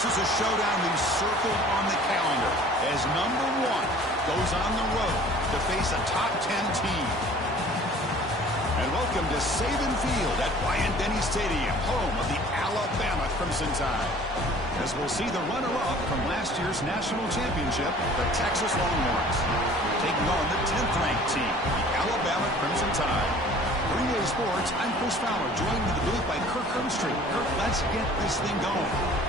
This is a showdown we've circled on the calendar as number one goes on the road to face a top 10 team. And welcome to Saban Field at Bryant-Denny Stadium, home of the Alabama Crimson Tide. As we'll see the runner-up from last year's national championship, the Texas Longhorns, taking on the 10th-ranked team, the Alabama Crimson Tide. For EA Sports, I'm Chris Fowler, joined in the booth by Kirk Herbstreit. Kirk, let's get this thing going.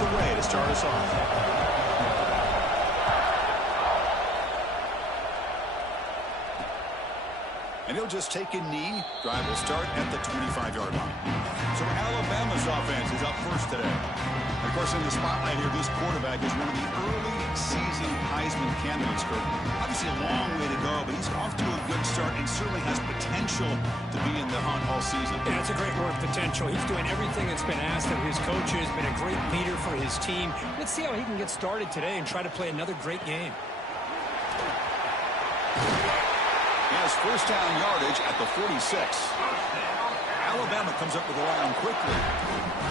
Away to start us off. And he'll just take a knee. Drive will start at the 25-yard line. So Alabama's offense is up first today. And of course, in the spotlight here, this quarterback is one of the early season Heisman candidates, Kirk. Obviously a long way to go, but he's off to a good start and certainly has potential to be in the hunt all season. Yeah, it's a great word, potential. He's doing everything that's been asked of his coaches, been a great leader for his team. Let's see how he can get started today and try to play another great game. He has first down yardage at the 46. Alabama comes up with the line quickly.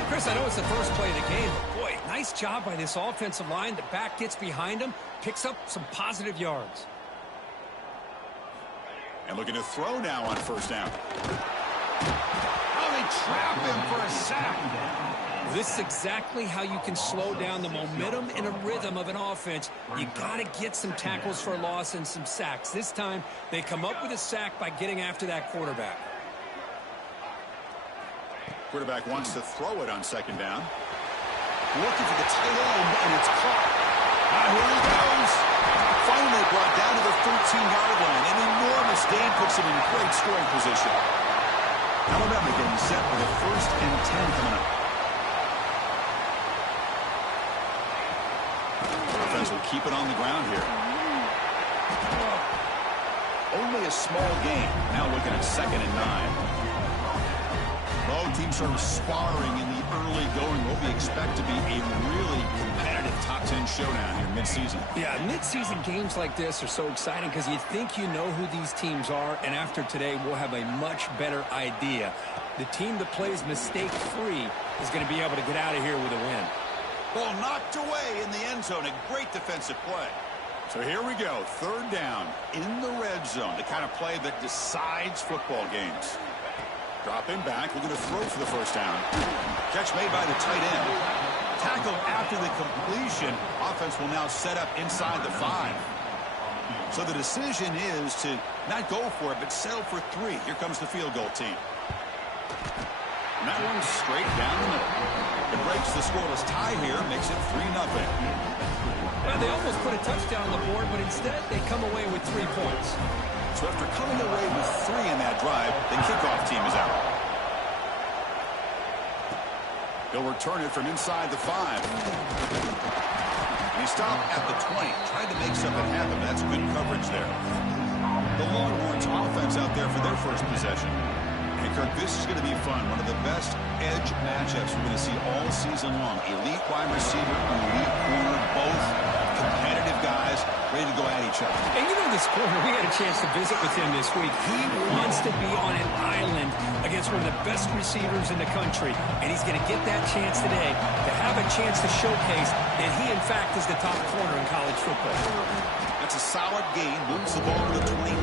Chris, I know it's the first play of the game, but boy, nice job by this offensive line. The back gets behind him, picks up some positive yards. And looking to throw now on first down. Oh, they trap him for a sack. This is exactly how you can slow down the momentum and a rhythm of an offense. You got to get some tackles for a loss and some sacks. This time, they come up with a sack by getting after that quarterback. Quarterback wants to throw it on second down. Looking for the tight end, and it's caught. Here he goes. Finally brought down to the 13-yard line. An enormous gain puts him in great scoring position. Alabama getting set with a 1st and 10 coming up. Offense will keep it on the ground here. Only a small gain. Now looking at 2nd and 9. Both teams sort of sparring in the early going. What we expect to be a really competitive top 10 showdown here mid-season. Yeah, mid-season games like this are so exciting because you think you know who these teams are, and after today we'll have a much better idea. The team that plays mistake-free is going to be able to get out of here with a win. Ball knocked away in the end zone. A great defensive play. So here we go. 3rd down in the red zone. The kind of play that decides football games. Dropping back, looking to throw for the first down. Catch made by the tight end. Tackle after the completion. Offense will now set up inside the 5. So the decision is to not go for it, but settle for 3. Here comes the field goal team. And that one's straight down the middle. It breaks the scoreless tie here, makes it 3-0. Well, they almost put a touchdown on the board, but instead they come away with 3 points. So after coming away with 3 in that drive, the kickoff team is out. He'll return it from inside the 5. And he stopped at the 20. Tried to make something happen. That's good coverage there. The Longhorns offense out there for their first possession. And Kirk, this is going to be fun. One of the best edge matchups we're going to see all season long. Elite wide receiver, elite corner, both competitive guys ready to go at each other. And you know this corner, we had a chance to visit with him this week. He wants to be on an island against one of the best receivers in the country. And he's going to get that chance today to have a chance to showcase that he, in fact, is the top corner in college football. That's a solid gain. Moves the ball to the 29.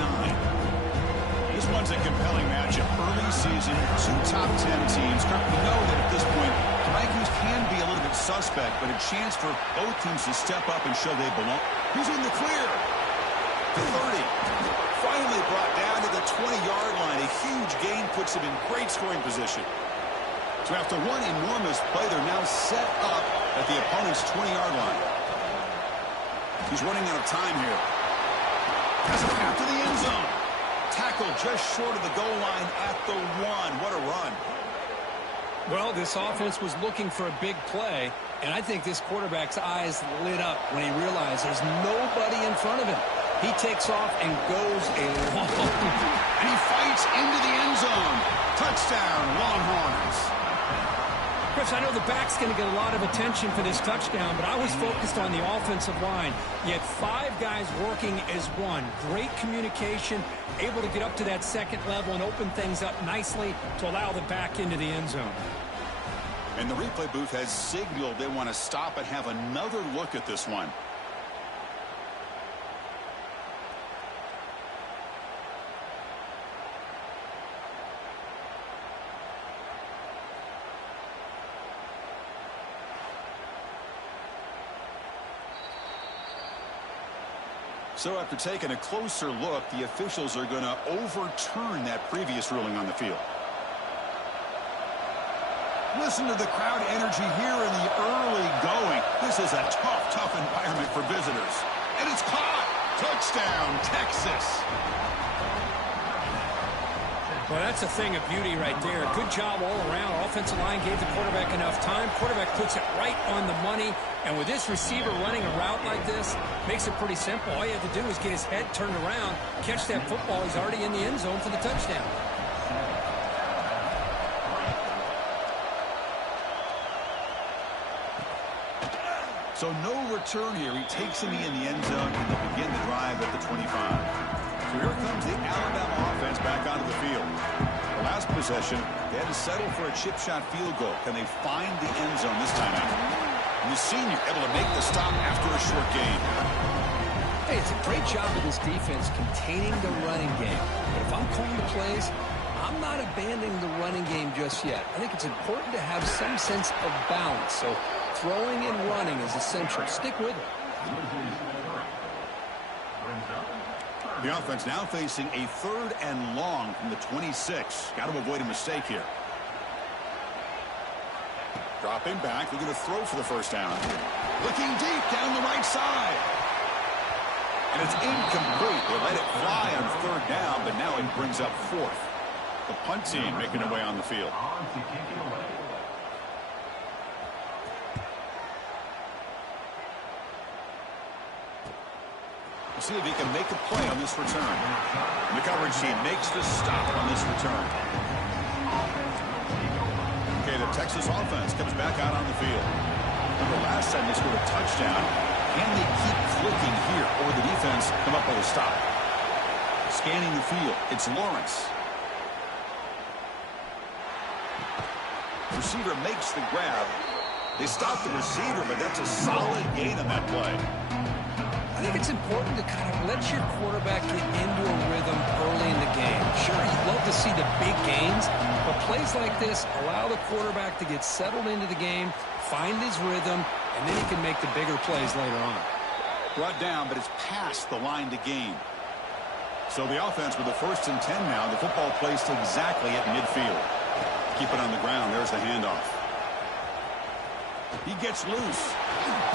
This one's a compelling matchup. Early season, 2 top 10 teams. Kirk, we know that at this point, the rankings can be a little bit suspect, but a chance for both teams to step up and show they belong. He's in the clear. To 30. Finally brought down to the 20-yard line. A huge gain puts him in great scoring position. So after one enormous play, they're now set up at the opponent's 20-yard line. He's running out of time here. Has a path to the end zone. Tackle just short of the goal line at the 1. What a run. Well, this offense was looking for a big play, and I think this quarterback's eyes lit up when he realized there's nobody in front of him. He takes off and goes a long and he fights into the end zone. Touchdown, Longhorns. Chris, I know the back's going to get a lot of attention for this touchdown, but I was focused on the offensive line. You had 5 guys working as one. Great communication, able to get up to that second level and open things up nicely to allow the back into the end zone. And the replay booth has signaled they want to stop and have another look at this one. So after taking a closer look, the officials are going to overturn that previous ruling on the field. Listen to the crowd energy here in the early going. This is a tough environment for visitors. And it's caught. Touchdown, Texas. Well, that's a thing of beauty right there. Good job all around. Offensive line gave the quarterback enough time. Quarterback puts it right on the money. And with this receiver running a route like this, makes it pretty simple. All you have to do is get his head turned around, catch that football. He's already in the end zone for the touchdown. So no return here. He takes him in the end zone and they begin the drive at the 25. So here comes the Alabama offense back onto the field. The last possession, they had to settle for a chip shot field goal. Can they find the end zone this time out? And the senior able to make the stop after a short gain. Hey, it's a great job of this defense containing the running game. But if I'm calling the plays, I'm not abandoning the running game just yet. I think it's important to have some sense of balance. So throwing and running is essential. Stick with it. The offense now facing a 3rd and long from the 26. Got to avoid a mistake here. Dropping back. They're going to throw for the first down. Looking deep down the right side. And it's incomplete. They let it fly on 3rd down, but now it brings up 4th. The punt team making their way on the field. We'll see if he can make a play on this return. And the coverage team makes the stop on this return. Okay, the Texas offense comes back out on the field. Remember last time they scored a touchdown. Can they keep clicking here, or the defense come up with a stop? Scanning the field, it's Lawrence. Receiver makes the grab. They stop the receiver, but that's a solid gain on that play. I think it's important to kind of let your quarterback get into a rhythm early in the game. Sure, you'd love to see the big gains, but plays like this allow the quarterback to get settled into the game, find his rhythm, and then he can make the bigger plays later on. Brought down, but it's past the line to gain. So the offense with the 1st and 10 now. The football placed exactly at midfield. Keep it on the ground. There's the handoff. He gets loose.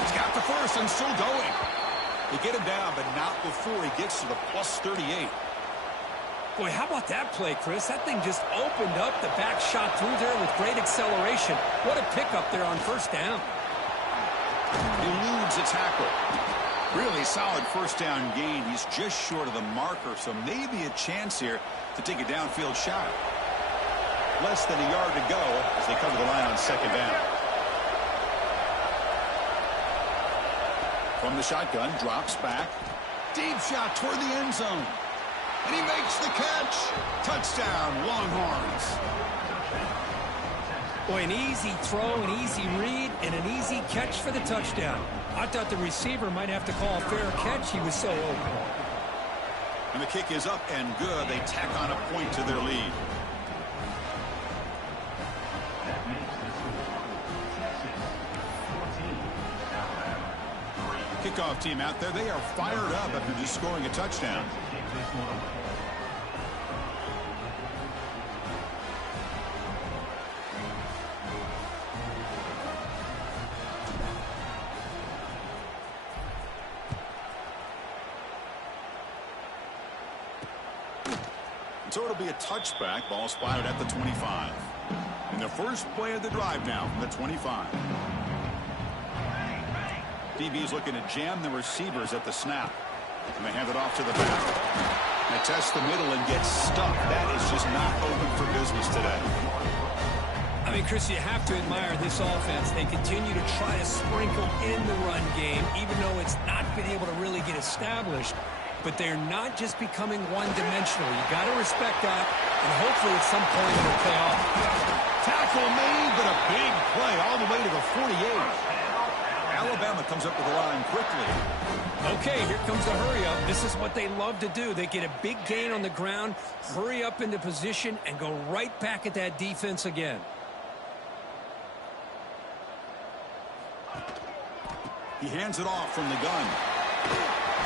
He's got the first and still going. They get him down, but not before he gets to the plus 38. Boy, how about that play, Chris? That thing just opened up. The back shot through there with great acceleration. What a pickup there on 1st down. Eludes a tackle. Really solid 1st down gain. He's just short of the marker, so maybe a chance here to take a downfield shot. Less than a yard to go as they cover the line on 2nd down. From the shotgun, drops back. Deep shot toward the end zone. And he makes the catch. Touchdown, Longhorns. Boy, an easy throw, an easy read, and an easy catch for the touchdown. I thought the receiver might have to call a fair catch. He was so open. And the kick is up and good. They tack on a point to their lead. Kickoff team out there. They are fired up after just scoring a touchdown. So it'll be a touchback. Ball spotted at the 25. And the first play of the drive now from the 25. DB's looking to jam the receivers at the snap. And they hand it off to the back. They test the middle and get stuck. That is just not open for business today. I mean, Chris, you have to admire this offense. They continue to try to sprinkle in the run game, even though it's not been able to really get established. But they're not just becoming one-dimensional. You got to respect that, and hopefully at some point it'll pay off. Tackle made, but a big play all the way to the 48. Alabama comes up with the line quickly. Okay, here comes the hurry-up. This is what they love to do. They get a big gain on the ground, hurry up into position, and go right back at that defense again. He hands it off from the gun.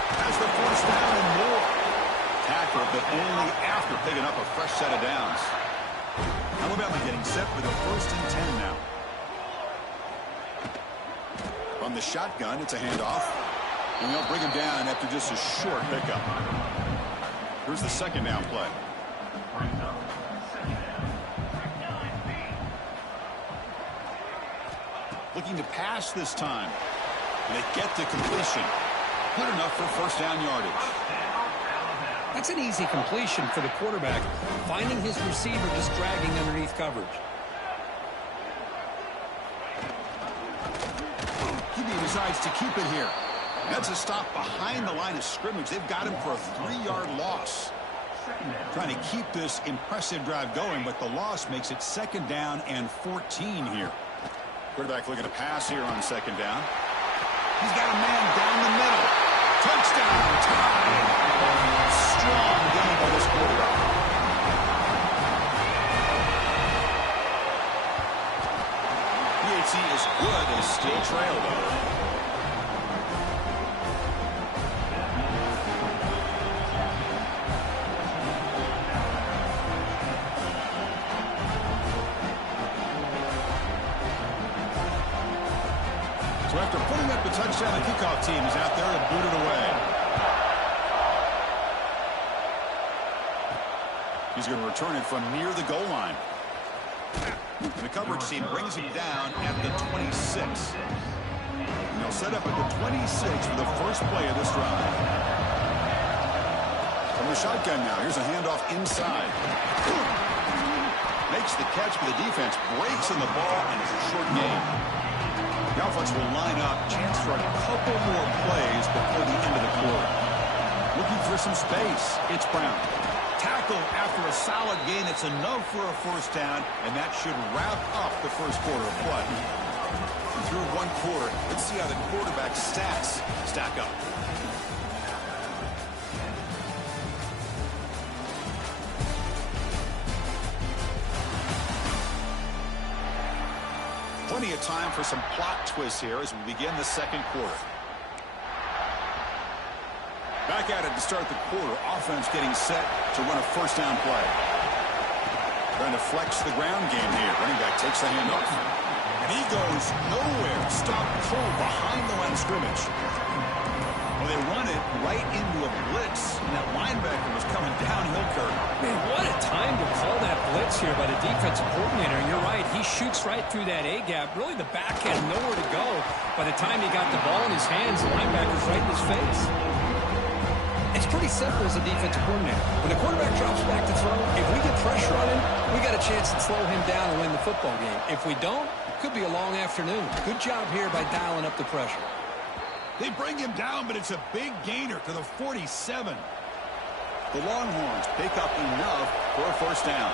Has the first down and more. Tackle, but only after picking up a fresh set of downs. Alabama getting set for the 1st and 10 now. On the shotgun, it's a handoff. And they'll bring him down after just a short pickup. Here's the 2nd down play. Looking to pass this time. And they get the completion. Good enough for 1st down yardage. That's an easy completion for the quarterback, finding his receiver just dragging underneath coverage. QB decides to keep it here. That's a stop behind the line of scrimmage. They've got him for a 3-yard loss. Trying to keep this impressive drive going, but the loss makes it 2nd down and 14 here. Quarterback looking to pass here on 2nd down. He's got a man down the middle. Touchdown, tie. Strong game by this quarterback. PAT is good and still trail, though. So after putting up the touchdown, the kickoff team is out there to boot it away. He's going to return it from near the goal line. The coverage team brings him down at the 26. And they'll set up at the 26 for the first play of this drive. From the shotgun now, here's a handoff inside. Makes the catch, but the defense breaks in the ball, and it's a short game. The offense will line up, chance for a couple more plays before the end of the quarter. Looking for some space, it's Brown. Tackle after a solid gain. It's enough for a 1st down, and that should wrap up the 1st quarter of play. Through 1 quarter, let's see how the quarterback's stats stack up. Plenty of time for some plot twists here as we begin the 2nd quarter. Back at it to start the quarter. Offense getting set to run a 1st down play. Trying to flex the ground game here. Running back takes the handoff. And he goes nowhere. Stop cold behind the line of scrimmage. Well, they run it right into a blitz. And that linebacker was coming downhill, Kirk. Man, what a time to call that blitz here by the defensive coordinator. You're right. He shoots right through that A-gap. Really, the back had nowhere to go. By the time he got the ball in his hands, the linebacker's right in his face. It's pretty simple as a defensive coordinator. When the quarterback drops back to throw, if we get pressure on him, we got a chance to slow him down and win the football game. If we don't, it could be a long afternoon. Good job here by dialing up the pressure. They bring him down, but it's a big gainer to the 47. The Longhorns pick up enough for a 1st down.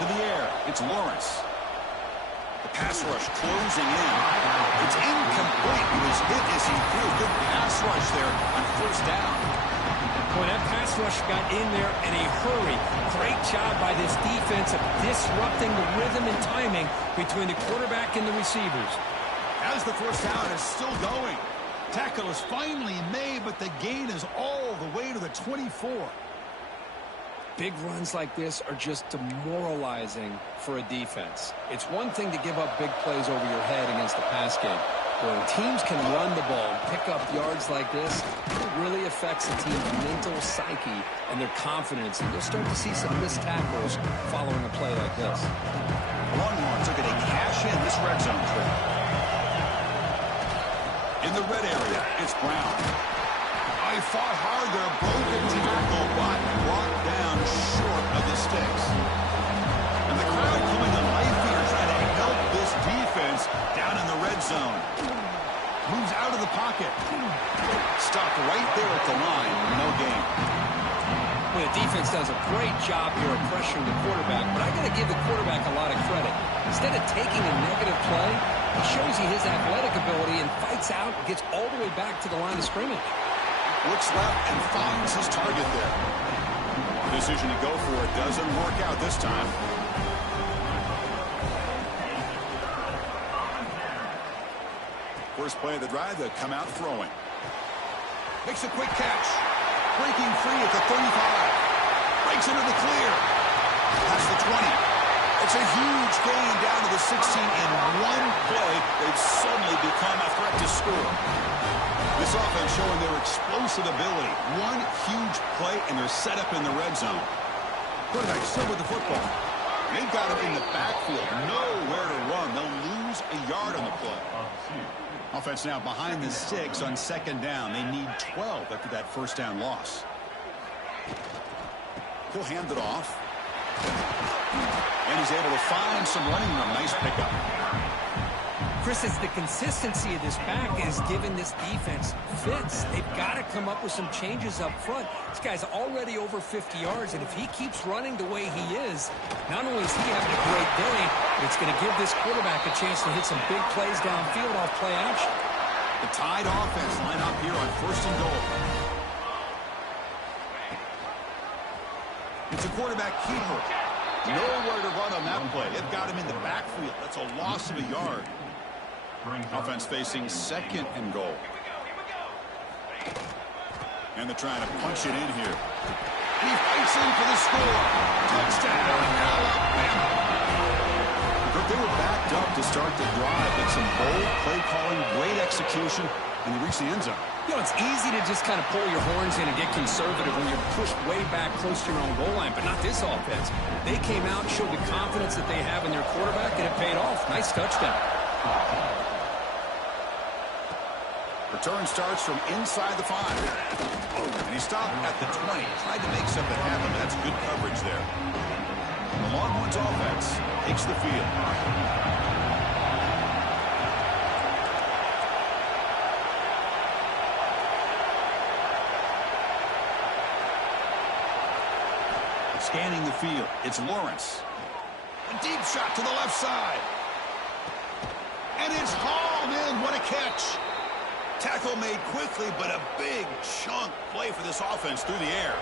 To the air, it's Lawrence. The pass rush closing in. It's incomplete. He was hit as he threw. Good pass rush there on 1st down. Boy, that pass rush got in there in a hurry. Great job by this defense of disrupting the rhythm and timing between the quarterback and the receivers. As the 1st down is still going. Tackle is finally made, but the gain is all the way to the 24. Big runs like this are just demoralizing for a defense. It's one thing to give up big plays over your head against the pass game. When teams can run the ball and pick up yards like this, it really affects a team's mental psyche and their confidence. And you'll start to see some missed tackles following a play like this. Longhorns are going to cash in this red zone trip. In the red area, it's Brown. Oh, he fought hard there. Broken tackle, but brought down short of the sticks. And the crowd coming to life here, trying to help this defense down in the red zone. Moves out of the pocket. Stopped right there at the line. No gain. Well, the defense does a great job here of pressuring the quarterback, but I got to give the quarterback a lot of credit. Instead of taking a negative play, he shows you his athletic ability and fights out, gets all the way back to the line of scrimmage. Looks left and finds his target there. The decision to go for it doesn't work out this time. First play of the drive, they'll come out throwing. Makes a quick catch. Breaking free at the 35. Breaks into the clear. Past the 20. It's a huge gain down to the 16. In one play, they've suddenly become a threat to score. This offense showing their explosive ability. One huge play, and they're set up in the red zone. Quarterback still with the football. They've got him in the backfield. Nowhere to run. They'll lose a yard on the play. Offense now behind the sticks on second down. They need 12 after that first down loss. He'll hand it off. And he's able to find some running room. Nice pickup. Chris, it's the consistency of this back is giving this defense fits. They've got to come up with some changes up front. This guy's already over 50 yards, and if he keeps running the way he is, not only is he having a great day, but it's going to give this quarterback a chance to hit some big plays downfield off play action. The Tide offense line up here on first and goal. It's a quarterback keeper. Nowhere to run on that play. They've got him in the backfield. That's a loss of a yard. Offense facing second and goal. And they're trying to punch it in here. He fights in for the score. Touchdown, Alabama. But they were backed up to start the drive. It's some bold play calling, great execution, and they reach the end zone. You know, it's easy to just kind of pull your horns in and get conservative when you're pushed way back close to your own goal line, but not this offense. They came out, showed the confidence that they have in their quarterback, and it paid off. Nice touchdown. Return starts from inside the 5. And he stopped at the 20. Tried to make something happen, but that's good coverage there. The Longhorns offense takes the field. Scanning the field. It's Lawrence. A deep shot to the left side. And it's hauled in. What a catch. Tackle made quickly, but a big chunk play for this offense through the air.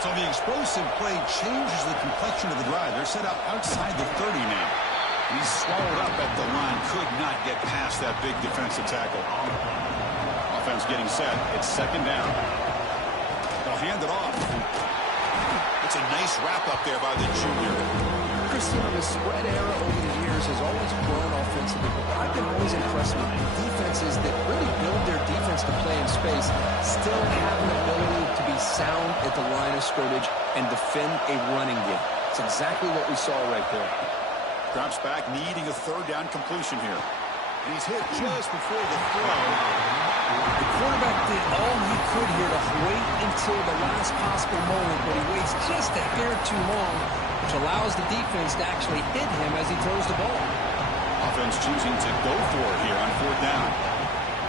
So the explosive play changes the complexion of the drive. They're set up outside the 30 now. He's swallowed up at the line. Could not get past that big defensive tackle. Offense getting set. It's second down. They'll hand it off. It's a nice wrap up there by the junior. Christian, the spread era over the years has always grown offensively, but I've been always impressed with defenses that really build their defense to play in space, still have an ability to be sound at the line of scrimmage and defend a running game. It's exactly what we saw right there. Drops back, needing a third down completion here. And he's hit just before the throw. The quarterback did all he could here to wait until the last possible moment, but he waits just a hair too long, which allows the defense to actually hit him as he throws the ball. Offense choosing to go for it here on fourth down.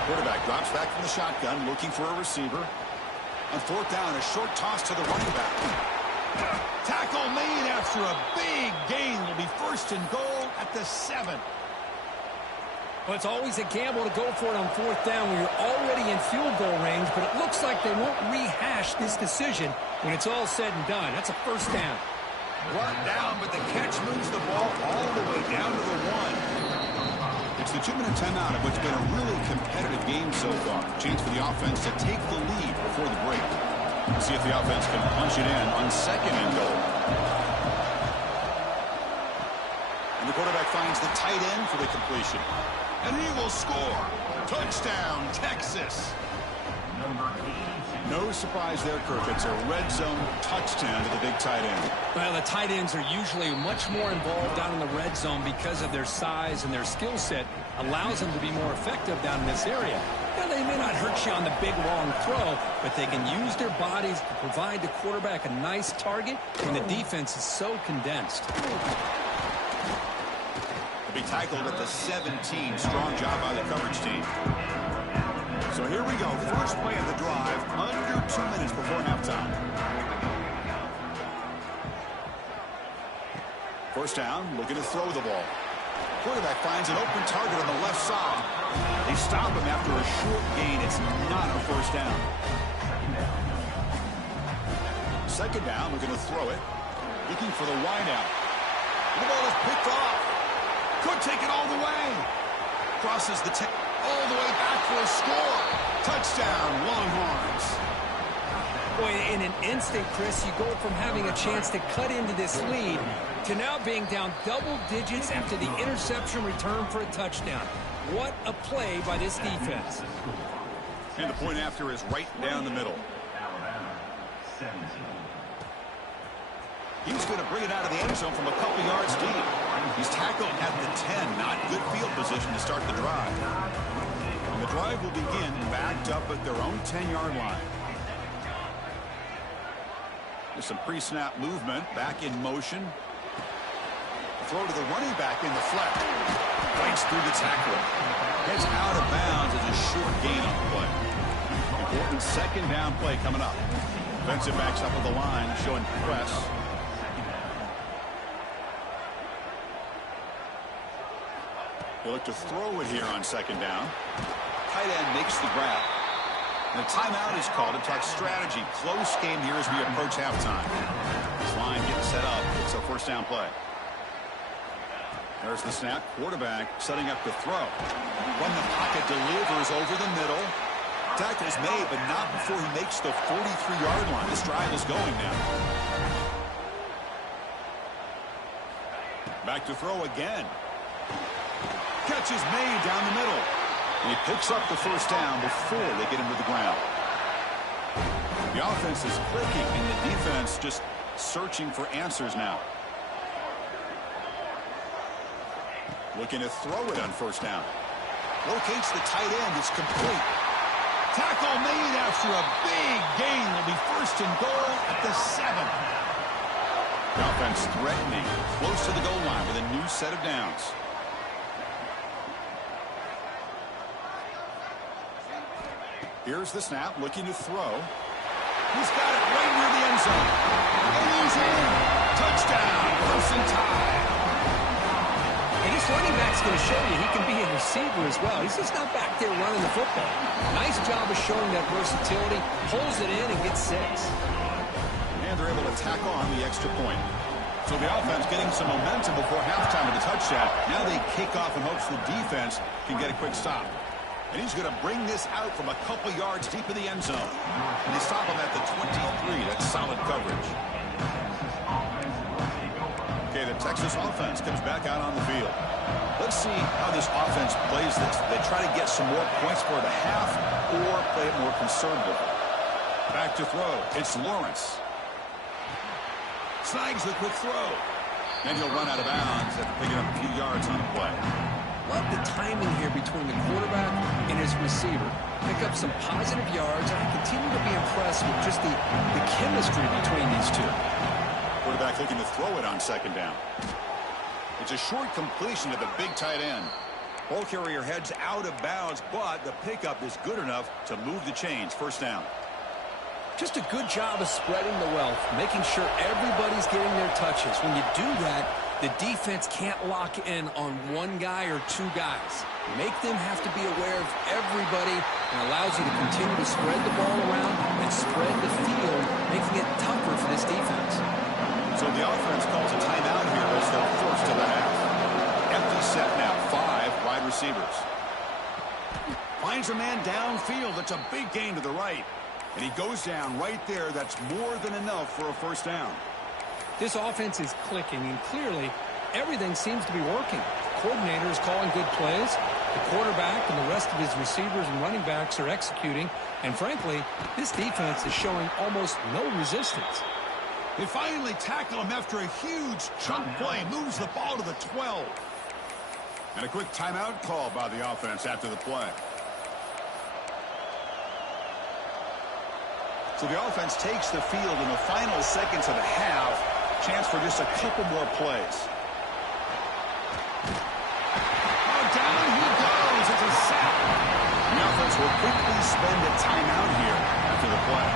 Quarterback drops back from the shotgun, looking for a receiver. On fourth down, a short toss to the running back. Tackle made after a big gain. Will be first and goal at the 7. Well, it's always a gamble to go for it on fourth down when you're already in field goal range, but it looks like they won't rehash this decision when it's all said and done. That's a first down. Brought down, but the catch moves the ball all the way down to the 1. It's the 2-minute timeout of what's been a really competitive game so far. Chance for the offense to take the lead before the break. We'll see if the offense can punch it in on second and goal. And the quarterback finds the tight end for the completion. And he will score. Touchdown, Texas. No surprise there, Kirk. It's a red zone touchdown to the big tight end. Well, the tight ends are usually much more involved down in the red zone because of their size and their skill set allows them to be more effective down in this area. Now, they may not hurt you on the big, long throw, but they can use their bodies to provide the quarterback a nice target when the defense is so condensed. Be tackled at the 17. Strong job by the coverage team. So here we go. First play of the drive. Under 2 minutes before halftime. First down, looking to throw the ball. Quarterback finds an open target on the left side. They stop him after a short gain. It's not a first down. Second down, looking to throw it. Looking for the wideout. The ball is picked off. Could take it all the way. Crosses the 10 all the way back for a score. Touchdown, Longhorns. Boy, in an instant, Chris, you go from having a chance to cut into this lead to now being down double digits after the interception return for a touchdown. What a play by this defense. And the point after is right down the middle. He's going to bring it out of the end zone from a couple yards deep. He's tackled at the 10. Not good field position to start the drive. And the drive will begin backed up at their own 10-yard line. There's some pre-snap movement. Back in motion. Throw to the running back in the flat. Breaks through the tackle. Gets out of bounds as a short gain on the play. Important second down play coming up. Defensive backs up of the line showing press. They look to throw it here on second down. Tight end makes the grab. And the timeout is called to talk strategy. Close game here as we approach halftime. This line getting set up. It's a first down play. There's the snap. Quarterback setting up the throw. From the pocket, delivers over the middle. Tackle is made, but not before he makes the 43-yard line. This drive is going now. Back to throw again. Catch is made down the middle. And he picks up the first down before they get him to the ground. The offense is clicking, and the defense just searching for answers now. Looking to throw it on first down. Locates the tight end. It's complete. Tackle made after a big gain. Will be first and goal at the 7. The offense threatening. Close to the goal line with a new set of downs. Here's the snap, looking to throw. He's got it right near the end zone. And he's in. Touchdown, first and tie. And this running back's going to show you he can be a receiver as well. He's just not back there running the football. Nice job of showing that versatility. Pulls it in and gets 6. And they're able to tack on the extra point. So the offense getting some momentum before halftime with the touchdown. Now they kick off in hopes the defense can get a quick stop. And he's going to bring this out from a couple yards deep in the end zone. And they stop him at the 23. That's solid coverage. Okay, the Texas offense comes back out on the field. Let's see how this offense plays this. They try to get some more points for the half or play it more conservative. Back to throw. It's Lawrence. Snags the quick throw. And he'll run out of bounds after picking up a few yards on the play. Love the timing here between the quarterback and his receiver. Pick up some positive yards, and I continue to be impressed with just the chemistry between these two. Quarterback looking to throw it on second down. It's a short completion to the big tight end. Ball carrier heads out of bounds, but the pickup is good enough to move the chains. First down. Just a good job of spreading the wealth, making sure everybody's getting their touches. When you do that, the defense can't lock in on one guy or two guys. Make them have to be aware of everybody and allows you to continue to spread the ball around and spread the field, making it tougher for this defense. So the offense calls a timeout here as their first of the half. Empty set now, 5 wide receivers. Finds a man downfield. That's a big gain to the right. And he goes down right there. That's more than enough for a first down. This offense is clicking, and clearly everything seems to be working. The coordinator is calling good plays. The quarterback and the rest of his receivers and running backs are executing. And frankly, this defense is showing almost no resistance. They finally tackle him after a huge chunk play. Moves the ball to the 12. And a quick timeout call by the offense after the play. So the offense takes the field in the final seconds of the half. Chance for just a couple more plays. Oh, down he goes. It's a sack. The offense will quickly spend a timeout here after the play.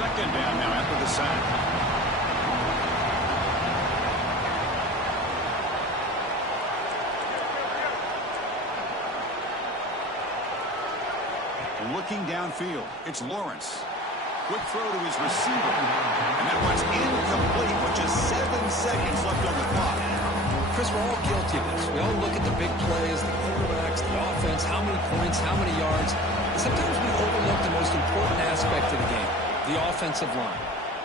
Second down now after the sack. Looking downfield, it's Lawrence. Quick throw to his receiver. And that one's incomplete with just 7 seconds left on the clock. Chris, we're all guilty of this. We all look at the big plays, the quarterbacks, the offense, how many points, how many yards. Sometimes we overlook the most important aspect of the game, the offensive line.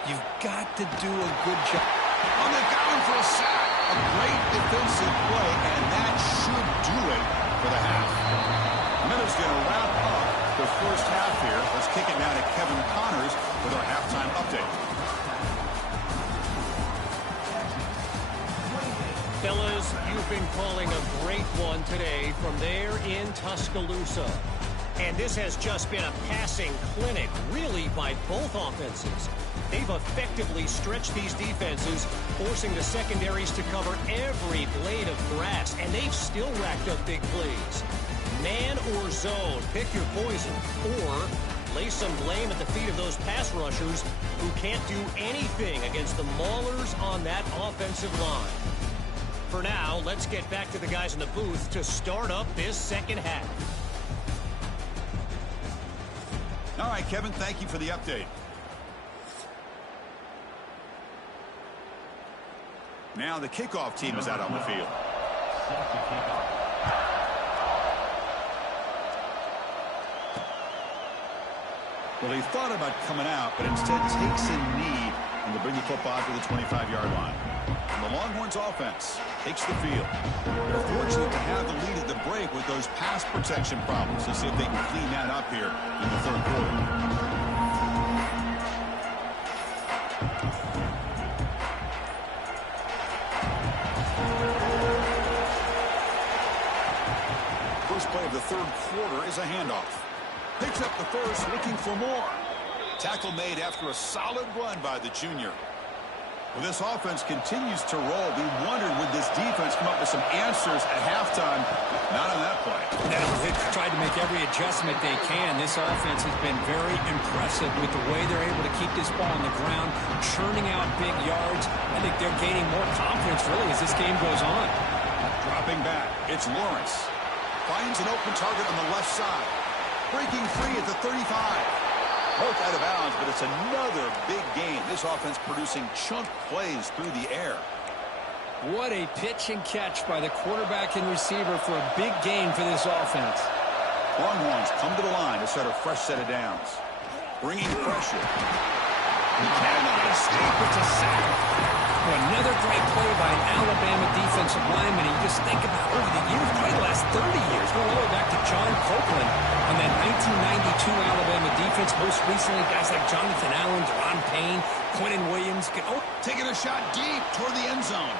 You've got to do a good job. Oh, they've got him for a sack. A great defensive play, and that should do it for the half. Miller's going to wrap up the first half here. Let's kick it now to Kevin Connors with our halftime update. Fellas, you've been calling a great one today from there in Tuscaloosa. And this has just been a passing clinic, really, by both offenses. They've effectively stretched these defenses, forcing the secondaries to cover every blade of grass, and they've still racked up big plays. Man or zone, pick your poison, or lay some blame at the feet of those pass rushers who can't do anything against the maulers on that offensive line. For now, let's get back to the guys in the booth to start up this second half. All right, Kevin, thank you for the update. Now the kickoff team is out on the field. Well, he thought about coming out, but instead takes a knee and to bring the football to the 25-yard line. And the Longhorns offense takes the field. They're fortunate to have the lead at the break with those pass protection problems. Let's see if they can clean that up here in the third quarter. First play of the third quarter is a handoff. Picks up the first, looking for more. Tackle made after a solid run by the junior. Well, this offense continues to roll. We wondered, would this defense come up with some answers at halftime? Not on that play. No, they've tried to make every adjustment they can. This offense has been very impressive with the way they're able to keep this ball on the ground, churning out big yards. I think they're gaining more confidence, really, as this game goes on. Dropping back, it's Lawrence. Finds an open target on the left side. Breaking free at the 35. Both out of bounds, but it's another big game. This offense producing chunk plays through the air. What a pitch and catch by the quarterback and receiver for a big game for this offense. Longhorns come to the line to set a fresh set of downs. Bringing pressure. He cannot escape. It's a sack. Another great play by an Alabama defensive lineman. You just think about over the years, probably the last 30 years, going all the way back to John Copeland on that 1992 Alabama defense. Most recently, guys like Jonathan Allen, Deron Payne, Quentin Williams. Taking a shot deep toward the end zone.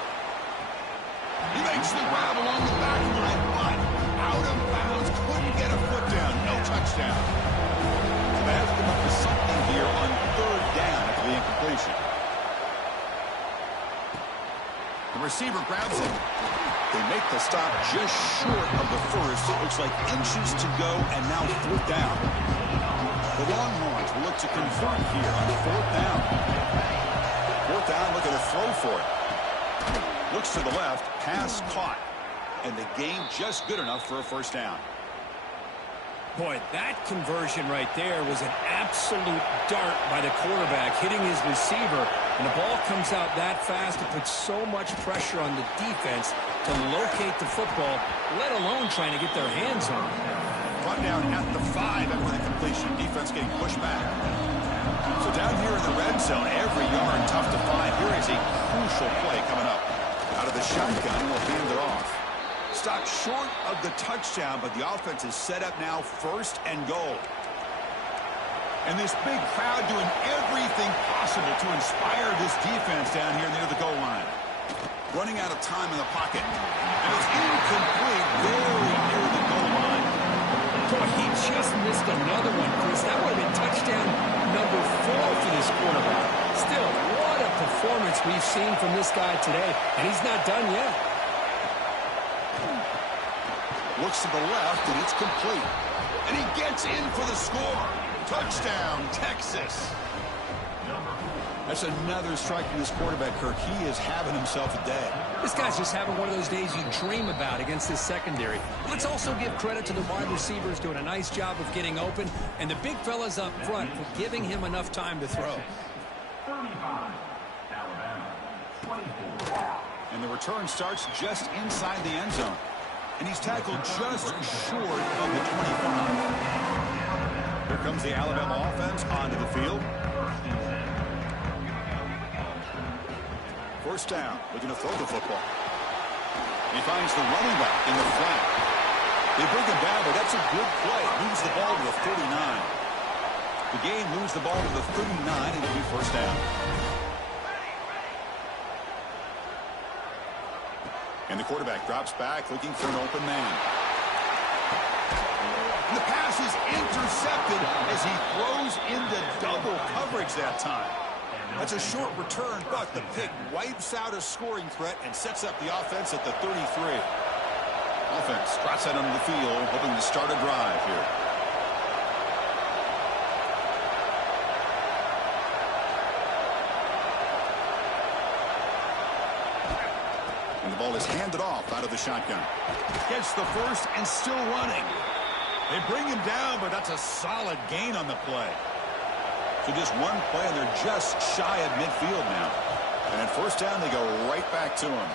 He makes the grab along the back line, but out of bounds. Couldn't get a foot down. No touchdown. So they have to come up with something here on third down after the incompletion. The receiver grabs it. They make the stop just short of the first. It looks like inches to go, and now 4th down. The Longhorns will look to convert here on 4th down. 4th down, looking to throw for it. Looks to the left, pass caught. And the game just good enough for a 1st down. Boy, that conversion right there was an absolute dart by the quarterback, hitting his receiver. And the ball comes out that fast. It puts so much pressure on the defense to locate the football, let alone trying to get their hands on it. Brought down at the 5 after the completion. Defense getting pushed back. So down here in the red zone, every yard tough to find. Here is a crucial play coming up. Out of the shotgun, we'll hand it off. Stopped short of the touchdown, but the offense is set up now 1st and goal. And this big crowd doing everything possible to inspire this defense down here near the goal line. Running out of time in the pocket. And it's incomplete very near the goal line. Boy, he just missed another one, Chris. That would have been touchdown number 4 for this quarterback. Still, what a performance we've seen from this guy today, and he's not done yet. Looks to the left, and it's complete. And he gets in for the score. Touchdown, Texas. That's another strike from this quarterback, Kirk. He is having himself a day. This guy's just having one of those days you dream about against this secondary. Let's also give credit to the wide receivers doing a nice job of getting open, and the big fellas up front for giving him enough time to throw. And the return starts just inside the end zone. And he's tackled just short of the 25. Here comes the Alabama offense onto the field. 1st down, looking to throw the football. He finds the running back in the flat. They bring him down, but that's a good play. Moves the ball to the 39. The game moves the ball to the 39, and it'll be 1st down. And the quarterback drops back, looking for an open man. And the pass is intercepted as he throws into double coverage that time. That's a short return, but the pick wipes out a scoring threat and sets up the offense at the 33. Offense trots out onto the field, hoping to start a drive here. And the ball is handed off out of the shotgun. Gets the first and still running. They bring him down, but that's a solid gain on the play. So just one play, and they're just shy of midfield now. And at 1st down, they go right back to him.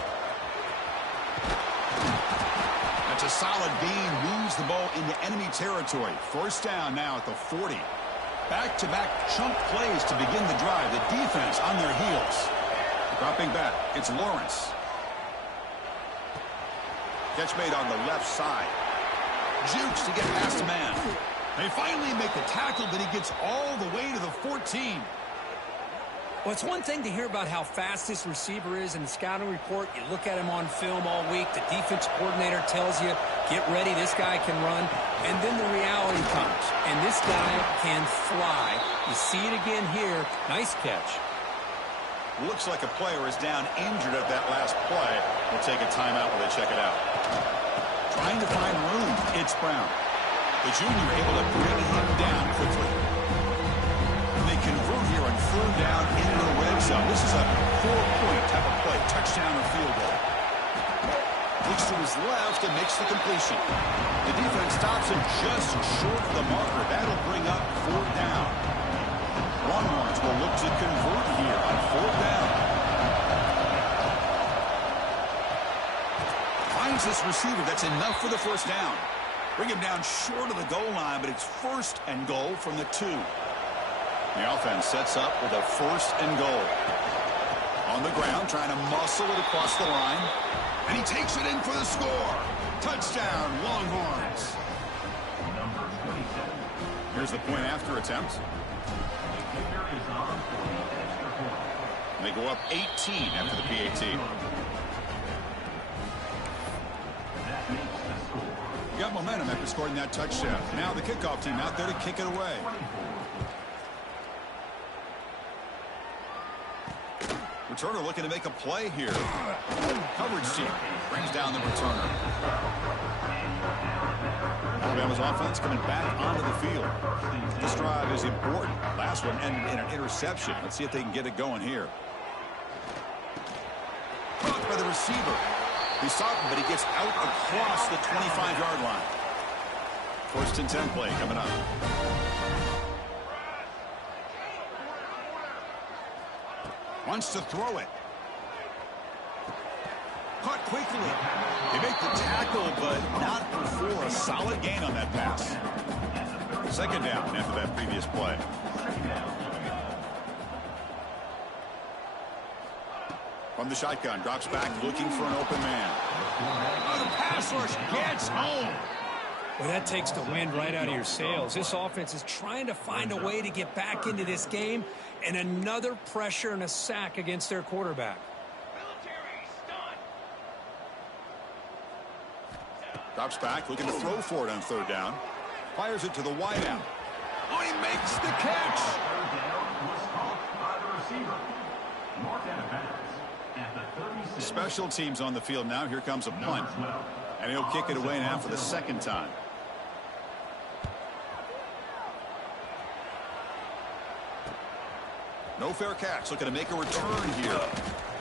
That's a solid gain. Moves the ball into enemy territory. 1st down now at the 40. Back-to-back chunk plays to begin the drive. The defense on their heels. Dropping back, it's Lawrence. Catch made on the left side. Jukes to get past the man. They finally make the tackle, but he gets all the way to the 14. Well, it's one thing to hear about how fast this receiver is in the scouting report. You look at him on film all week. The defense coordinator tells you, get ready, this guy can run. And then the reality comes, and this guy can fly. You see it again here. Nice catch. Looks like a player is down injured at that last play. We'll take a timeout while they check it out. Trying to find room. It's Brown. The junior able to bring him down quickly. And they convert here on 3rd down into the red zone. This is a 4-point type of play. Touchdown or field goal. Looks to his left and makes the completion. The defense stops him just short of the marker. That'll bring up 4th down. Longhorns will look to convert here on 4th down. Finds this receiver. That's enough for the 1st down. Bring him down short of the goal line, but it's 1st and goal from the 2. The offense sets up with a 1st and goal. On the ground, trying to muscle it across the line. And he takes it in for the score. Touchdown, Longhorns. Here's the point after attempt. And they go up 18 after the PAT. Got momentum after scoring that touchdown. Now the kickoff team out there to kick it away. returner looking to make a play here. Coverage team brings down the returner. Alabama's offense coming back onto the field. This drive is important. Last one ended in an interception. Let's see if they can get it going here. Caught by the receiver. He stopped him, but he gets out across the 25-yard line. First and 10 play coming up. Wants to throw it. Caught quickly. They make the tackle, but not before a solid gain on that pass. Second down after that previous play. From the shotgun, drops back looking for an open man. Oh, the pass rush gets home. Well, that takes the wind right out of your sails. This offense is trying to find a way to get back into this game, and another pressure and a sack against their quarterback. Drops back, looking to throw for it on third down. Fires it to the wideout. Oh, he makes the catch. Special teams on the field now. Here comes a punt. And he'll kick it away now for the second time. No fair catch. Looking to make a return here.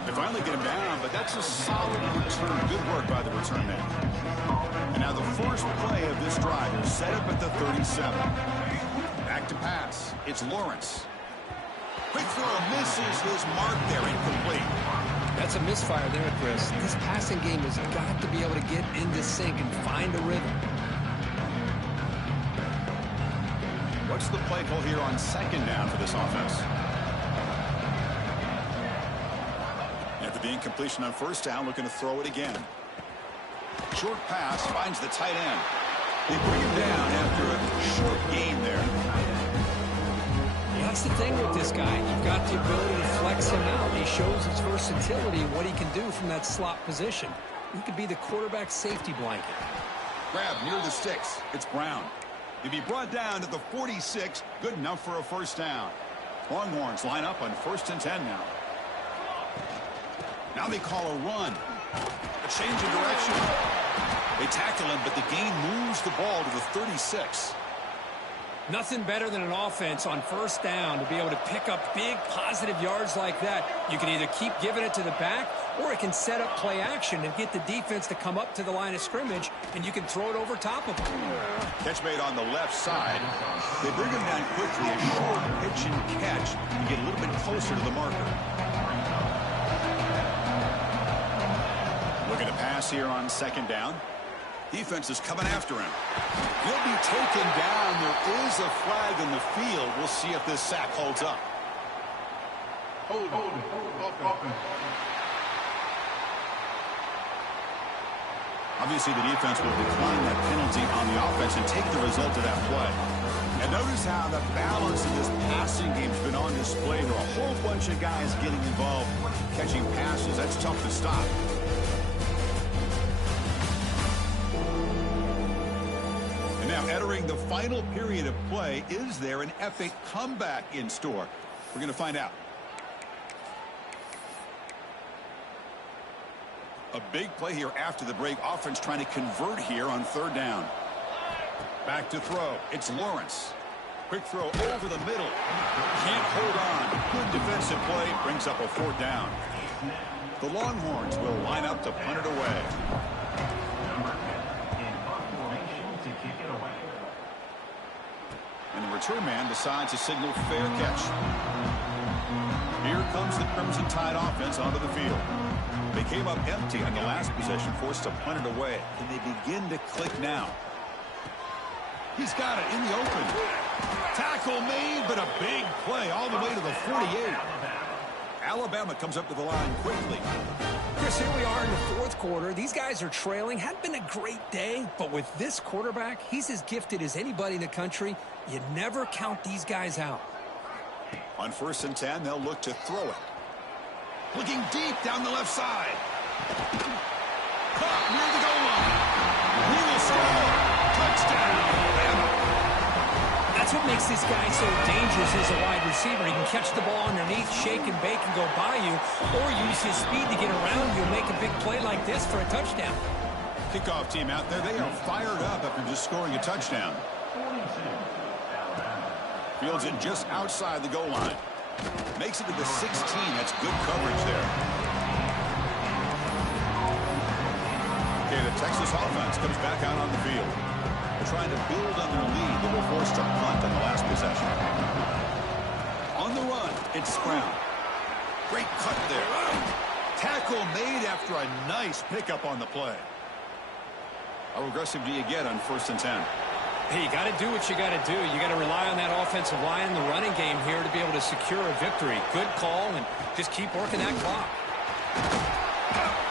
They finally get him down, but that's a solid return. Good work by the return man. And now the first play of this drive is set up at the 37. Back to pass. It's Lawrence. Quick throw misses his mark there. Incomplete. That's a misfire there, Chris. This passing game has got to be able to get into sync and find a rhythm. What's the play call here on second down for this offense? After the incompletion on first down, looking to throw it again. Short pass finds the tight end. They bring him down after a short gain there. That's the thing with this guy. You've got the ability to flex him out. He shows his versatility and what he can do from that slot position. He could be the quarterback safety blanket. Grab near the sticks. It's Brown. He'll be brought down to the 46. Good enough for a first down. Longhorns line up on 1st and 10 now. Now they call a run. A change of direction. They tackle him, but the gain moves the ball to the 36. Nothing better than an offense on first down to be able to pick up big positive yards like that. You can either keep giving it to the back, or it can set up play action and get the defense to come up to the line of scrimmage, and you can throw it over top of them. Catch made on the left side. They bring him down quickly. A short pitch and catch to get a little bit closer to the marker. Looking to pass here on second down. Defense is coming after him. He'll be taken down. There is a flag in the field. We'll see if this sack holds up. Hold it. Obviously, the defense will decline that penalty on the offense and take the result of that play. And notice how the balance of this passing game has been on display. There are a whole bunch of guys getting involved, catching passes. That's tough to stop. Now entering the final period of play, is there an epic comeback in store? We're going to find out. A big play here after the break. Offense trying to convert here on third down. Back to throw. It's Lawrence. Quick throw over the middle. Can't hold on. Good defensive play. Brings up a fourth down. The Longhorns will line up to punt it away. And the return man decides to signal fair catch. Here comes the Crimson Tide offense onto the field. They came up empty on the last possession, forced to punt it away. Can they begin to click now? He's got it in the open. Tackle made, but a big play all the way to the 48. Alabama comes up to the line quickly. Chris, here we are in the fourth quarter. These guys are trailing. Had been a great day, but with this quarterback, he's as gifted as anybody in the country. You never count these guys out. On 1st and 10, they'll look to throw it. Looking deep down the left side. Caught near the goal line. He will score. Touchdown, Alabama. That's what makes this guy so dangerous as a wide receiver. He can catch the ball underneath, shake and bake and go by you, or use his speed to get around you and make a big play like this for a touchdown. Kickoff team out there, they are fired up after just scoring a touchdown. Fields it just outside the goal line. Makes it to the 16. That's good coverage there. Okay, the Texas offense comes back out on the field. They're trying to build on their lead. They were forced to punt on the last possession. On the run, it's Brown. Great cut there. Tackle made after a nice pickup on the play. How aggressive do you get on 1st and 10? Hey, you got to do what you got to do. You got to rely on that offensive line in the running game here to be able to secure a victory. Good call, and just keep working that clock.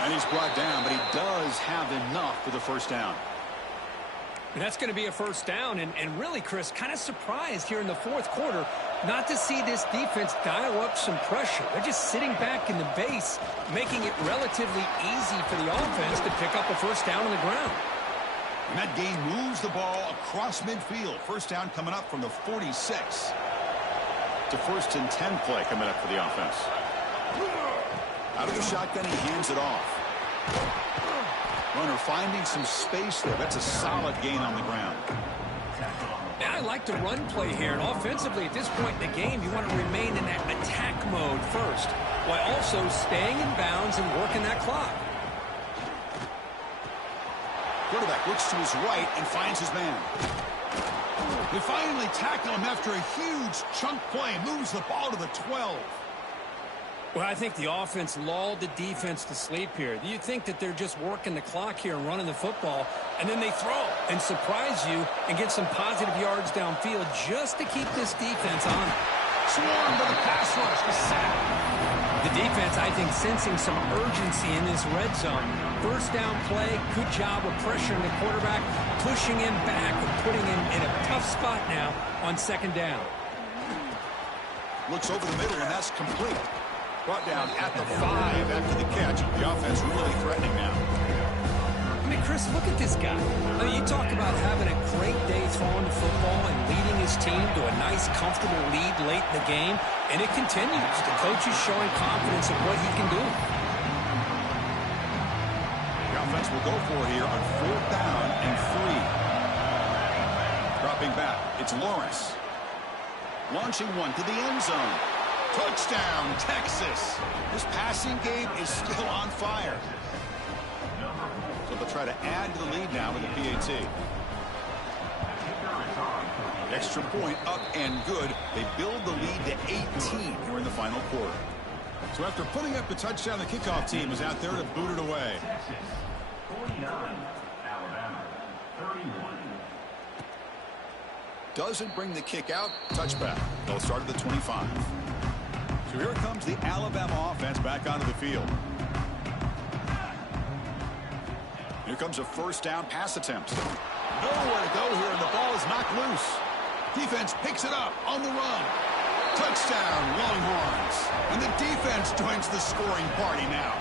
And he's brought down, but he does have enough for the first down. And that's going to be a first down, and really, Chris, kind of surprised here in the 4th quarter not to see this defense dial up some pressure. They're just sitting back in the base, making it relatively easy for the offense to pick up a first down on the ground. And that gain moves the ball across midfield. First down coming up from the 46. To 1st and 10 play coming up for the offense. Out of the shotgun, he hands it off. Runner finding some space there. That's a solid gain on the ground. Now I like the run play here, and offensively at this point in the game, you want to remain in that attack mode first, while also staying in bounds and working that clock. Quarterback looks to his right and finds his man. They finally tackle him after a huge chunk play. Moves the ball to the 12. Well, I think the offense lulled the defense to sleep here. You think that they're just working the clock here and running the football, and then they throw and surprise you and get some positive yards downfield just to keep this defense on it. Swarmed by the pass rush. The sack. The defense, I think, sensing some urgency in this red zone. First down play, good job of pressuring the quarterback, pushing him back and putting him in a tough spot now on 2nd down. Looks over the middle, and that's complete. Brought down at the 5 after the catch. The offense really threatening now. I mean, Chris, look at this guy. I mean, you talk about having a great day throwing the football and leading his team to a nice, comfortable lead late in the game, and it continues. The coach is showing confidence of what he can do. The offense will go for it here on 4th down and 3. Dropping back, it's Lawrence. Launching one to the end zone. Touchdown, Texas. This passing game is still on fire. So they'll try to add to the lead now with the PAT. Extra point up and good. They build the lead to 18 here in the final quarter. So after putting up the touchdown, the kickoff team is out there to boot it away. 49, Alabama, 31. Doesn't bring the kick out. Touchback. They'll start at the 25. So here comes the Alabama offense back onto the field. Here comes a first down pass attempt. Nowhere to go here, and the ball is knocked loose. Defense picks it up on the run. Touchdown, Longhorns. And the defense joins the scoring party now.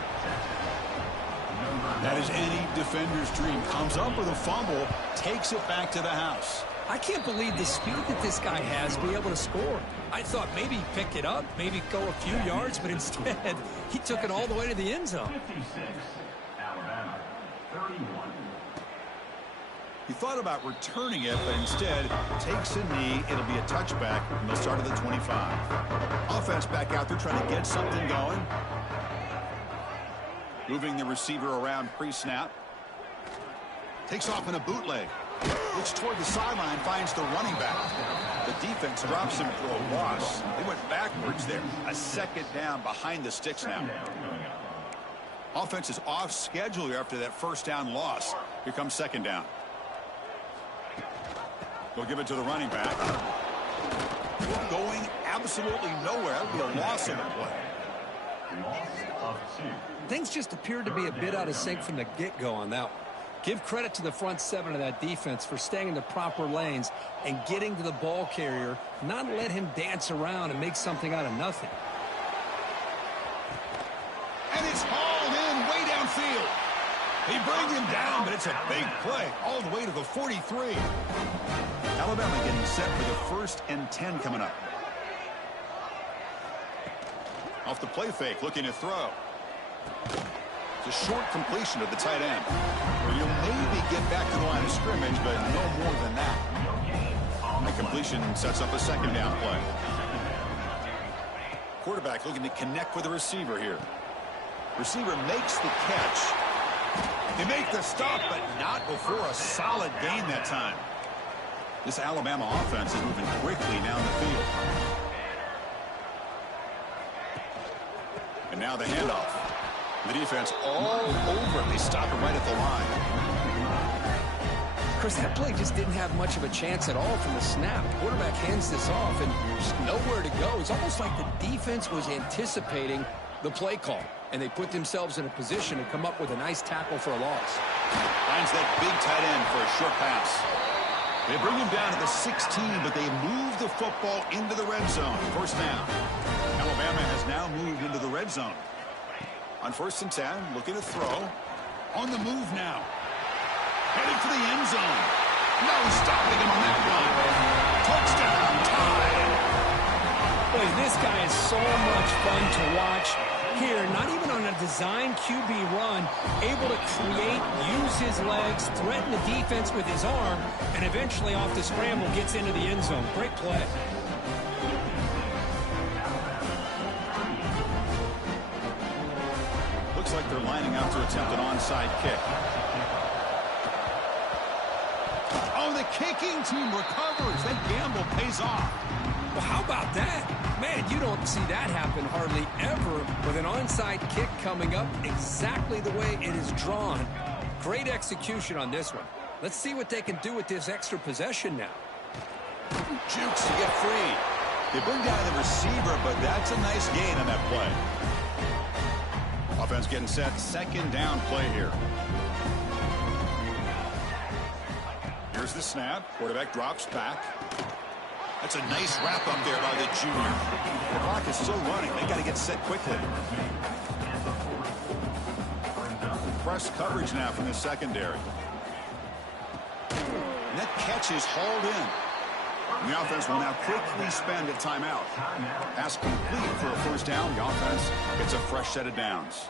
That is any defender's dream. Comes up with a fumble, takes it back to the house. I can't believe the speed that this guy has to be able to score. I thought maybe he'd pick it up, maybe go a few yards, but instead he took it all the way to the end zone. 56, Alabama, 31. He thought about returning it, but instead takes a knee. It'll be a touchback, and they'll start at the 25. Offense back out there trying to get something going. Moving the receiver around pre-snap. Takes off in a bootleg. Looks toward the sideline, finds the running back. The defense drops him for a loss. They went backwards there. A second down behind the sticks now. Offense is off schedule here after that first down loss. Here comes second down. They'll give it to the running back. Going absolutely nowhere. That would be a loss on the play. Loss of 2. Things just appeared to be a bit out of sync from the get-go on that one. Give credit to the front 7 of that defense for staying in the proper lanes and getting to the ball carrier, not let him dance around and make something out of nothing. And it's hauled in way downfield. He brings him down, but it's a big play all the way to the 43. Alabama getting set for the 1st and 10 coming up. Off the play fake, looking to throw. It's a short completion of the tight end. Where you'll maybe get back to the line of scrimmage, but no more than that. The completion sets up a 2nd down play. Quarterback looking to connect with the receiver here. Receiver makes the catch. They make the stop, but not before a solid gain that time. This Alabama offense is moving quickly down the field. And now the handoff. The defense all over it. They stop it right at the line. Chris, that play just didn't have much of a chance at all from the snap. Quarterback hands this off and just nowhere to go. It's almost like the defense was anticipating the play call, and they put themselves in a position to come up with a nice tackle for a loss. Finds that big tight end for a short pass. They bring him down to the 16, but they move the football into the red zone. 1st down. Alabama has now moved into the red zone. On 1st and 10, looking to throw. On the move now. Headed for the end zone. No stopping him on that run. Touchdown, tied. Boy, this guy is so much fun to watch. Here, not even on a design QB run, able to create, use his legs, threaten the defense with his arm, and eventually off the scramble gets into the end zone. Great play. Looks like they're lining up to attempt an onside kick. Oh, the kicking team recovers. That gamble pays off. Well, how about that? Man, you don't see that happen hardly ever with an onside kick coming up exactly the way it is drawn. Great execution on this one. Let's see what they can do with this extra possession now. Jukes to get free. They bring down the receiver, but that's a nice gain on that play. Offense getting set. 2nd down play here. Here's the snap. Quarterback drops back. That's a nice wrap up there by the junior. The clock is still running. They got to get set quickly. Press coverage now from the secondary. And that catch is hauled in. And the offense will now quickly spend a timeout. Pass complete for a 1st down. The offense gets a fresh set of downs.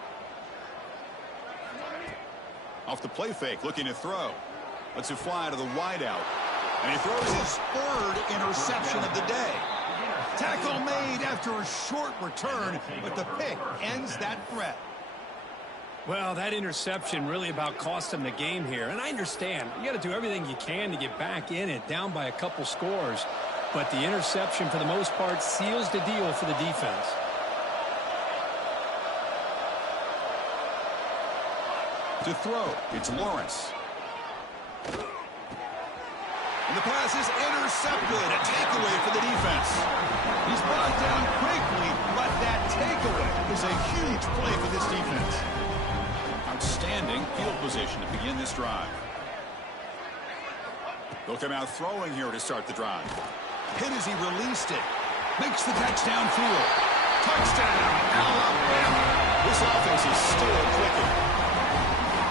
Off the play fake, looking to throw. Lets it fly to the wideout. And he throws his 3rd interception of the day. Tackle made after a short return, but the pick ends that threat. Well, that interception really about cost him the game here. And I understand. You got to do everything you can to get back in it, down by a couple scores. But the interception, for the most part, seals the deal for the defense. To throw, it's Lawrence. And the pass is intercepted. A takeaway for the defense. He's brought down quickly, but that takeaway is a huge play for this defense. Outstanding field position to begin this drive. They'll come out throwing here to start the drive. Hit as he released it. Makes the touchdown field. Touchdown, Alabama. This offense is still clicking.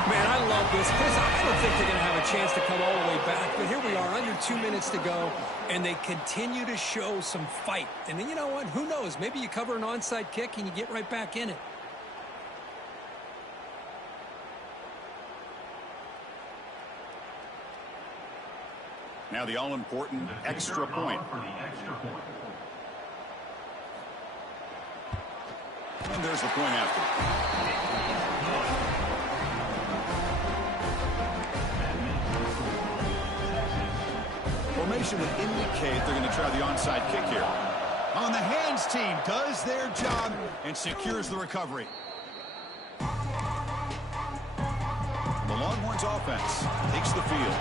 Man, I love this. Chris, I don't think they're going to have a chance to come all the way back. But here we are, under 2 minutes to go, and they continue to show some fight. And then you know what? Who knows? Maybe you cover an onside kick and you get right back in it. Now the all-important extra point. And there's the point after. Formation would indicate they're going to try the onside kick here. On the hands team does their job and secures the recovery. The Longhorns offense takes the field.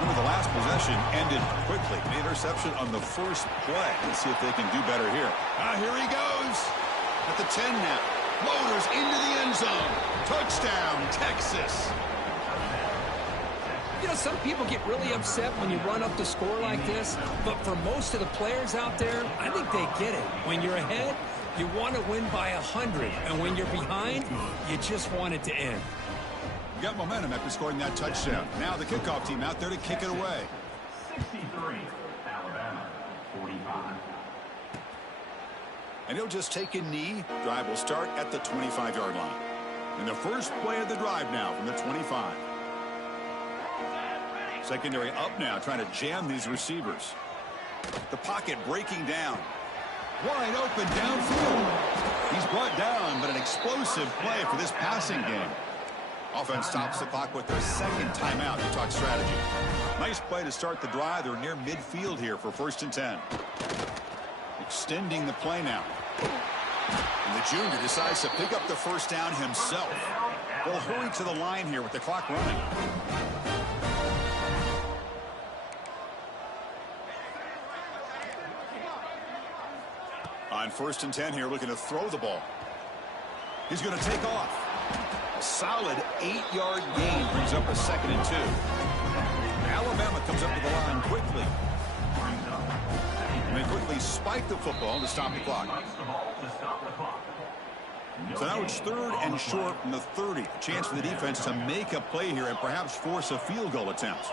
Remember, the last possession ended quickly. An interception on the first play. Let's see if they can do better here. Here he goes. At the 10 now. Floaters into the end zone. Touchdown, Texas. You know, some people get really upset when you run up the score like this, but for most of the players out there, I think they get it. When you're ahead, you want to win by 100, and when you're behind, you just want it to end. Got momentum after scoring that touchdown. Now the kickoff team out there to kick it away. 63, Alabama, 45. And he'll just take a knee. Drive will start at the 25-yard line. And the first play of the drive now from the 25. Secondary up now, trying to jam these receivers. The pocket breaking down. Wide open downfield. He's brought down, but an explosive play for this passing game. Offense stops the clock with their second timeout to talk strategy. Nice play to start the drive. They're near midfield here for 1st and 10. Extending the play now. And the junior decides to pick up the first down himself. They'll hurry to the line here with the clock running. On 1st and 10 here, looking to throw the ball. He's going to take off. A solid 8-yard gain brings up a 2nd and 2. Alabama comes up to the line quickly. And they quickly spike the football to stop the clock. So now it's 3rd and short from the 30. A chance for the defense to make a play here and perhaps force a field goal attempt.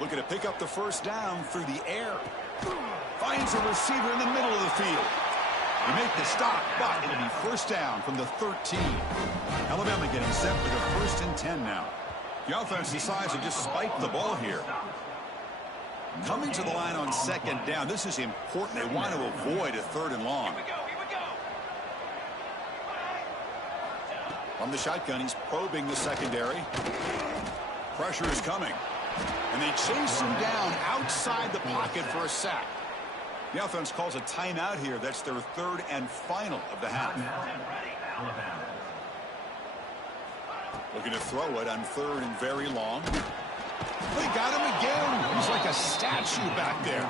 Looking to pick up the first down through the air. Finds a receiver in the middle of the field. They make the stop, but it'll be first down from the 13. Alabama getting set for the 1st and 10 now. The offense decides to just spike the ball here. Coming to the line on 2nd down. This is important. They want to avoid a 3rd and long. From the shotgun, he's probing the secondary. Pressure is coming. And they chase him down outside the pocket for a sack. The offense calls a timeout here. That's their 3rd and final of the half. Looking to throw it on 3rd and very long. They got him again. He's like a statue back there.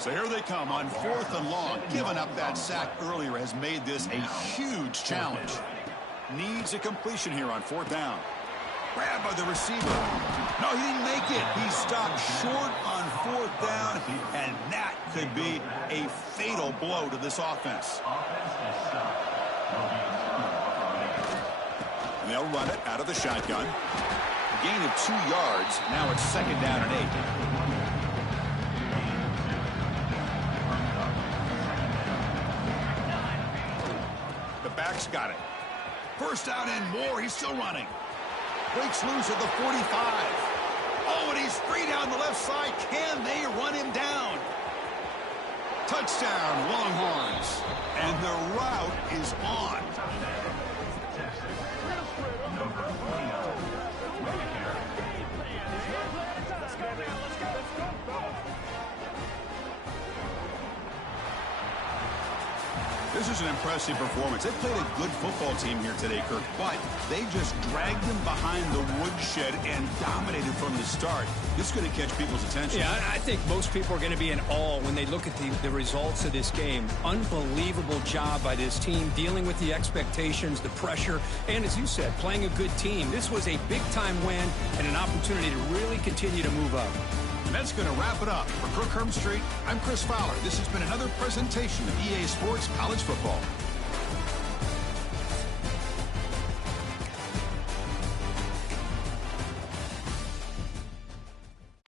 So here they come on 4th and long. Giving up that sack earlier has made this a huge challenge. Needs a completion here on 4th down. Grabbed by the receiver. No, he didn't make it. He stopped short on 4th down, and that could be a fatal blow to this offense. And they'll run it out of the shotgun. A gain of 2 yards. Now it's 2nd down and 8. The back's got it. First down and more. He's still running. Breaks loose at the 45. Oh, and he's free down the left side. Can they run him down? Touchdown, Longhorns. And the route is on. This is an impressive performance. They played a good football team here today, Kirk, but they just dragged them behind the woodshed and dominated from the start. This is going to catch people's attention. Yeah, I think most people are going to be in awe when they look at the results of this game. Unbelievable job by this team, dealing with the expectations, the pressure, and as you said, playing a good team. This was a big-time win and an opportunity to really continue to move up. And that's going to wrap it up. For Kirk Herbstreit, I'm Chris Fowler. This has been another presentation of EA Sports College Football.